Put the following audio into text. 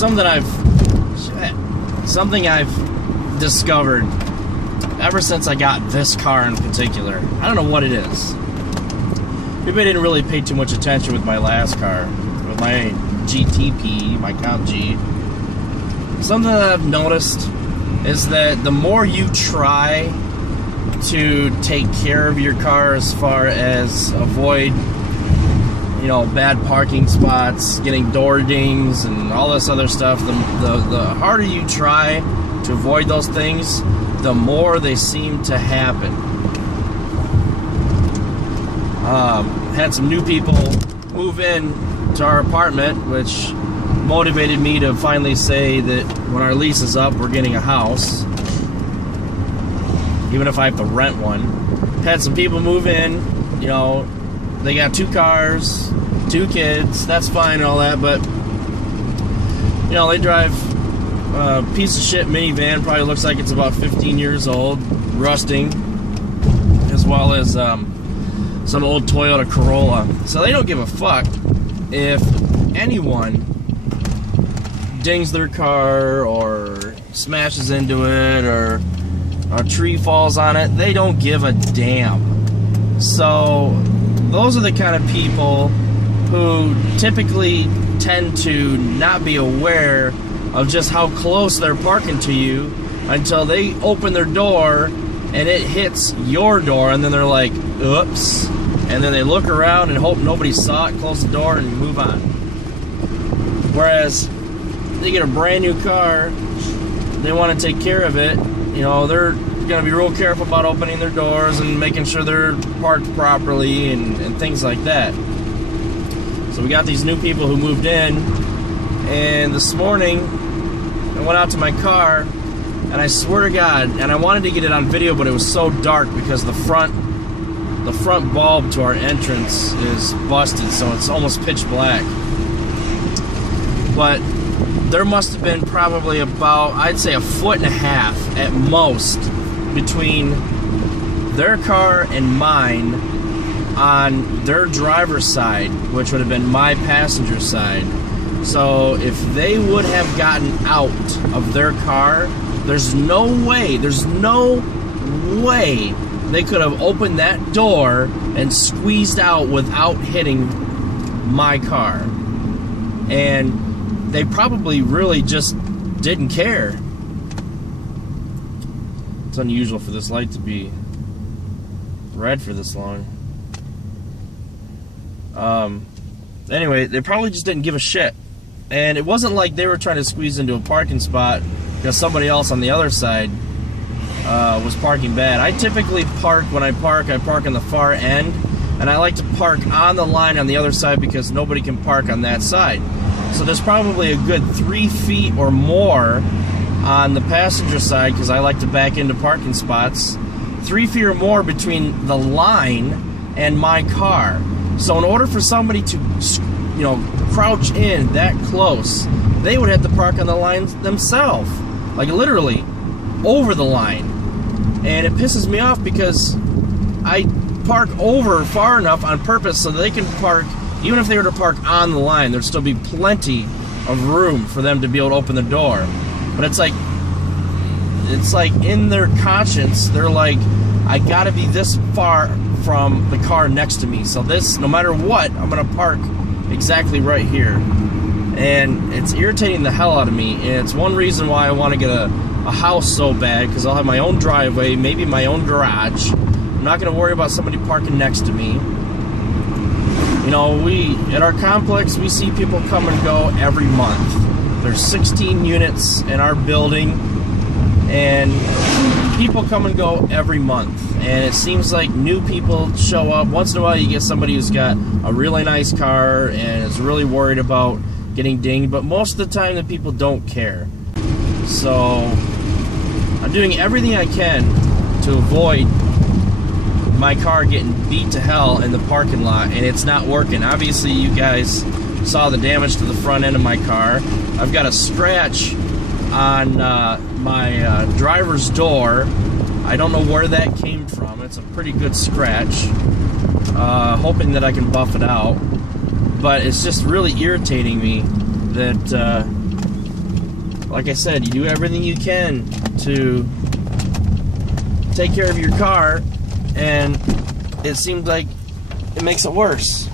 something I've discovered ever since I got this car in particular. I don't know what it is. Maybe I didn't really pay too much attention with my last car, with my GTP, my Comp G. Something that I've noticed is that the more you try to take care of your car as far as avoid, you know, bad parking spots, getting door dings, and all this other stuff, the harder you try to avoid those things, the more they seem to happen. Had some new people move in to our apartment, which motivated me to finally say that when our lease is up, we're getting a house, even if I have to rent one. Had some people move in, you know, they got 2 cars, 2 kids, that's fine and all that, but, you know, they drive a piece of shit minivan, probably looks like it's about 15 years old, rusting, as well as some old Toyota Corolla. So they don't give a fuck if anyone dings their car or smashes into it or a tree falls on it. They don't give a damn. So those are the kind of people who typically tend to not be aware of just how close they're parking to you until they open their door and it hits your door, and then they're like, oops, and then they look around and hope nobody saw it, close the door, and move on. Whereas they get a brand new car, they want to take care of it, you know, they're going to be real careful about opening their doors and making sure they're parked properly and things like that. So we got these new people who moved in, and this morning I went out to my car, and I swear to God, and I wanted to get it on video, but it was so dark because the front bulb to our entrance is busted, so it's almost pitch black. But there must have been probably about, I'd say, 1.5 feet at most between their car and mine on their driver's side, which would have been my passenger side. So if they would have gotten out of their car, there's no way they could have opened that door and squeezed out without hitting my car. And they probably really just didn't care. It's unusual for this light to be red for this long. Anyway, they probably just didn't give a shit. And it wasn't like they were trying to squeeze into a parking spot because somebody else on the other side was parking bad. I typically park, when I park on the far end, and I like to park on the line on the other side because nobody can park on that side. So there's probably a good 3 feet or more on the passenger side, because I like to back into parking spots, 3 feet or more between the line and my car. So in order for somebody to, you know, crouch in that close, they would have to park on the lines themselves, like literally over the line. And it pisses me off because I park over far enough on purpose so that they can park. Even if they were to park on the line, there'd still be plenty of room for them to be able to open the door. But it's like in their conscience, they're like, I gotta be this far from the car next to me, so this, no matter what, I'm gonna park exactly right here. And it's irritating the hell out of me, and it's one reason why I want to get a house so bad, because I'll have my own driveway, maybe my own garage. I'm not gonna worry about somebody parking next to me. You know, at our complex, we see people come and go every month. There's 16 units in our building, and people come and go every month. And it seems like new people show up. Once in a while, you get somebody who's got a really nice car and is really worried about getting dinged, but most of the time, the people don't care. So I'm doing everything I can to avoid my car getting beat to hell in the parking lot, and it's not working. Obviously, you guys saw the damage to the front end of my car. I've got a scratch on my driver's door. I don't know where that came from. It's a pretty good scratch. Hoping that I can buff it out. But it's just really irritating me that like I said, you do everything you can to take care of your car, and it seems like it makes it worse.